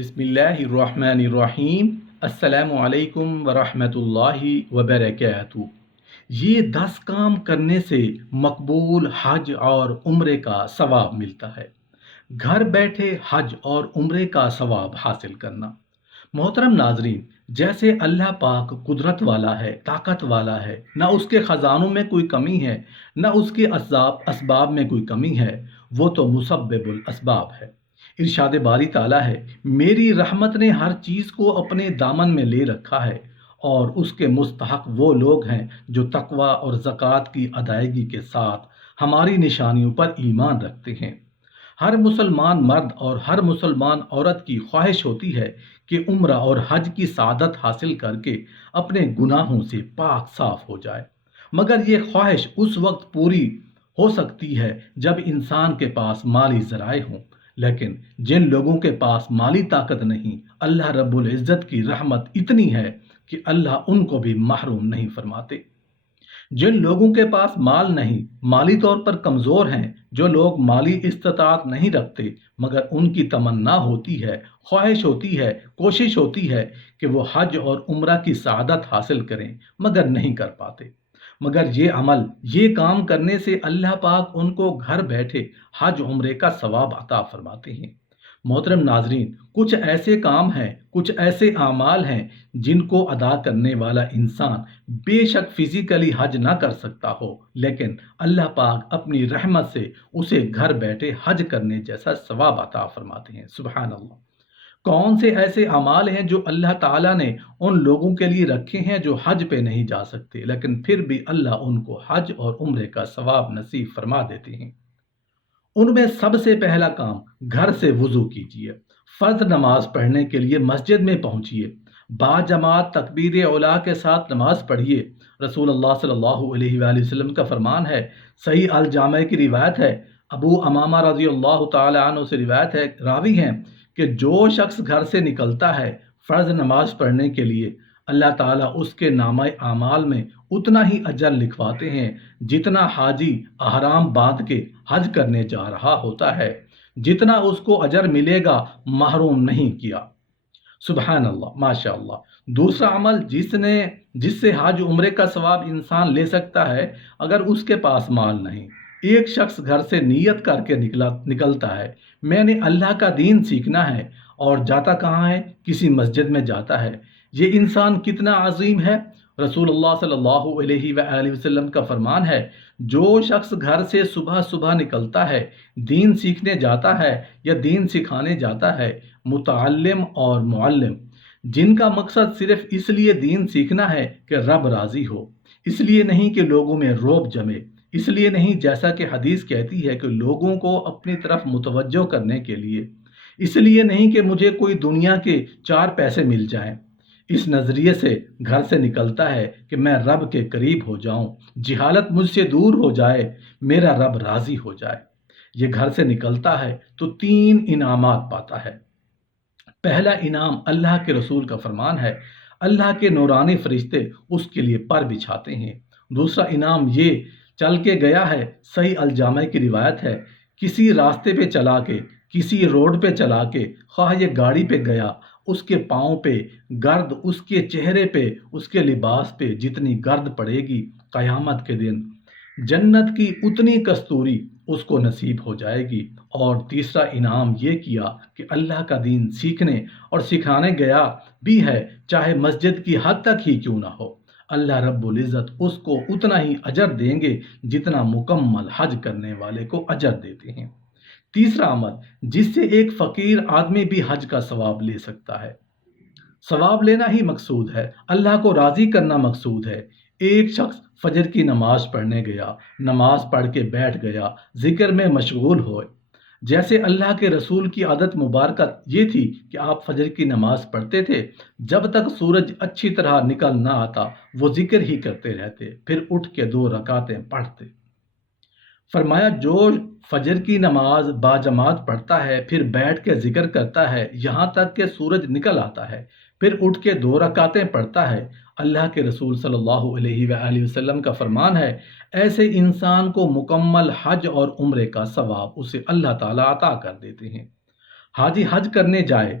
بسم اللہ الرحمن الرحیم۔ السلام علیکم ورحمۃ اللہ وبرکاتہ۔ یہ 10 کام کرنے سے مقبول حج اور عمرے کا ثواب ملتا ہے۔ گھر بیٹھے حج اور عمرے کا ثواب حاصل کرنا۔ محترم ناظرین، جیسے اللہ پاک قدرت والا ہے، طاقت والا ہے، نہ اس کے خزانوں میں کوئی کمی ہے، نہ اس کے اسباب میں کوئی کمی ہے، وہ تو مسبب الاسباب ہے۔ ارشاد باری تعالیٰ ہے، میری رحمت نے ہر چیز کو اپنے دامن میں لے رکھا ہے، اور اس کے مستحق وہ لوگ ہیں جو تقوی اور زکوٰۃ کی ادائیگی کے ساتھ ہماری نشانیوں پر ایمان رکھتے ہیں۔ ہر مسلمان مرد اور ہر مسلمان عورت کی خواہش ہوتی ہے کہ عمرہ اور حج کی سعادت حاصل کر کے اپنے گناہوں سے پاک صاف ہو جائے، مگر یہ خواہش اس وقت پوری ہو سکتی ہے جب انسان کے پاس مالی ذرائع ہوں، لیکن جن لوگوں کے پاس مالی طاقت نہیں، اللہ رب العزت کی رحمت اتنی ہے کہ اللہ ان کو بھی محروم نہیں فرماتے۔ جن لوگوں کے پاس مال نہیں، مالی طور پر کمزور ہیں، جو لوگ مالی استطاعت نہیں رکھتے، مگر ان کی تمنا ہوتی ہے، خواہش ہوتی ہے، کوشش ہوتی ہے کہ وہ حج اور عمرہ کی سعادت حاصل کریں، مگر نہیں کر پاتے۔ مگر یہ کام کرنے سے اللہ پاک ان کو گھر بیٹھے حج عمرے کا ثواب عطا فرماتے ہیں۔ محترم ناظرین، کچھ ایسے کام ہیں، کچھ ایسے اعمال ہیں جن کو ادا کرنے والا انسان بے شک فزیکلی حج نہ کر سکتا ہو، لیکن اللہ پاک اپنی رحمت سے اسے گھر بیٹھے حج کرنے جیسا ثواب عطا فرماتے ہیں۔ سبحان اللہ۔ کون سے ایسے اعمال ہیں جو اللہ تعالیٰ نے ان لوگوں کے لیے رکھے ہیں جو حج پہ نہیں جا سکتے، لیکن پھر بھی اللہ ان کو حج اور عمرے کا ثواب نصیب فرما دیتے ہیں۔ ان میں سب سے پہلا کام، گھر سے وضو کیجیے، فرض نماز پڑھنے کے لیے مسجد میں پہنچیے، با جماعت تکبیر اولیٰ کے ساتھ نماز پڑھیے۔ رسول اللہ صلی اللہ علیہ وآلہ وسلم کا فرمان ہے، صحیح الجامع کی روایت ہے، ابو امامہ رضی اللہ تعالی عنہ سے روایت ہے، راوی ہیں کہ جو شخص گھر سے نکلتا ہے فرض نماز پڑھنے کے لیے، اللہ تعالیٰ اس کے نامہ اعمال میں اتنا ہی اجر لکھواتے ہیں جتنا حاجی احرام باندھ کے حج کرنے جا رہا ہوتا ہے، جتنا اس کو اجر ملے گا محروم نہیں کیا۔ سبحان اللہ، ماشاء اللہ۔ دوسرا عمل جس سے حج عمرے کا ثواب انسان لے سکتا ہے، اگر اس کے پاس مال نہیں، ایک شخص گھر سے نیت کر کے نکلتا ہے، میں نے اللہ کا دین سیکھنا ہے، اور جاتا کہاں ہے؟ کسی مسجد میں جاتا ہے۔ یہ انسان کتنا عظیم ہے! رسول اللہ صلی اللہ علیہ وآلہ وسلم کا فرمان ہے، جو شخص گھر سے صبح صبح نکلتا ہے، دین سیکھنے جاتا ہے یا دین سکھانے جاتا ہے، متعلم اور معلم، جن کا مقصد صرف اس لیے دین سیکھنا ہے کہ رب راضی ہو، اس لیے نہیں کہ لوگوں میں رعب جمے، اس لیے نہیں جیسا کہ حدیث کہتی ہے کہ لوگوں کو اپنی طرف متوجہ کرنے کے لیے، اس لیے نہیں کہ مجھے کوئی دنیا کے 4 پیسے مل جائیں، اس نظریے سے گھر سے نکلتا ہے کہ میں رب کے قریب ہو جاؤں، جہالت مجھ سے دور ہو جائے، میرا رب راضی ہو جائے۔ یہ گھر سے نکلتا ہے تو 3 انعامات پاتا ہے۔ پہلا انعام، اللہ کے رسول کا فرمان ہے، اللہ کے نورانی فرشتے اس کے لیے پر بچھاتے ہیں۔ دوسرا انعام یہ چل کے گیا ہے، صحیح الجامع کی روایت ہے، کسی راستے پہ چلا کے، کسی روڈ پہ چلا کے، خواہ یہ گاڑی پہ گیا، اس کے پاؤں پہ گرد، اس کے چہرے پہ، اس کے لباس پہ جتنی گرد پڑے گی، قیامت کے دن جنت کی اتنی کستوری اس کو نصیب ہو جائے گی۔ اور تیسرا انعام یہ کیا کہ اللہ کا دین سیکھنے اور سکھانے گیا بھی ہے، چاہے مسجد کی حد تک ہی کیوں نہ ہو، اللہ رب العزت اس کو اتنا ہی اجر دیں گے جتنا مکمل حج کرنے والے کو اجر دیتے ہیں۔ تیسرا عمل جس سے ایک فقیر آدمی بھی حج کا ثواب لے سکتا ہے۔ ثواب لینا ہی مقصود ہے، اللہ کو راضی کرنا مقصود ہے۔ ایک شخص فجر کی نماز پڑھنے گیا، نماز پڑھ کے بیٹھ گیا، ذکر میں مشغول ہوئے۔ جیسے اللہ کے رسول کی عادت مبارکہ یہ تھی کہ آپ فجر کی نماز پڑھتے تھے، جب تک سورج اچھی طرح نکل نہ آتا وہ ذکر ہی کرتے رہتے، پھر اٹھ کے 2 رکعتیں پڑھتے۔ فرمایا جو فجر کی نماز با جماعت پڑھتا ہے، پھر بیٹھ کے ذکر کرتا ہے یہاں تک کہ سورج نکل آتا ہے، پھر اٹھ کے 2 رکعتیں پڑھتا ہے، اللہ کے رسول صلی اللہ علیہ وآلہ وسلم کا فرمان ہے، ایسے انسان کو مکمل حج اور عمرے کا ثواب اسے اللہ تعالیٰ عطا کر دیتے ہیں۔ حاجی حج کرنے جائے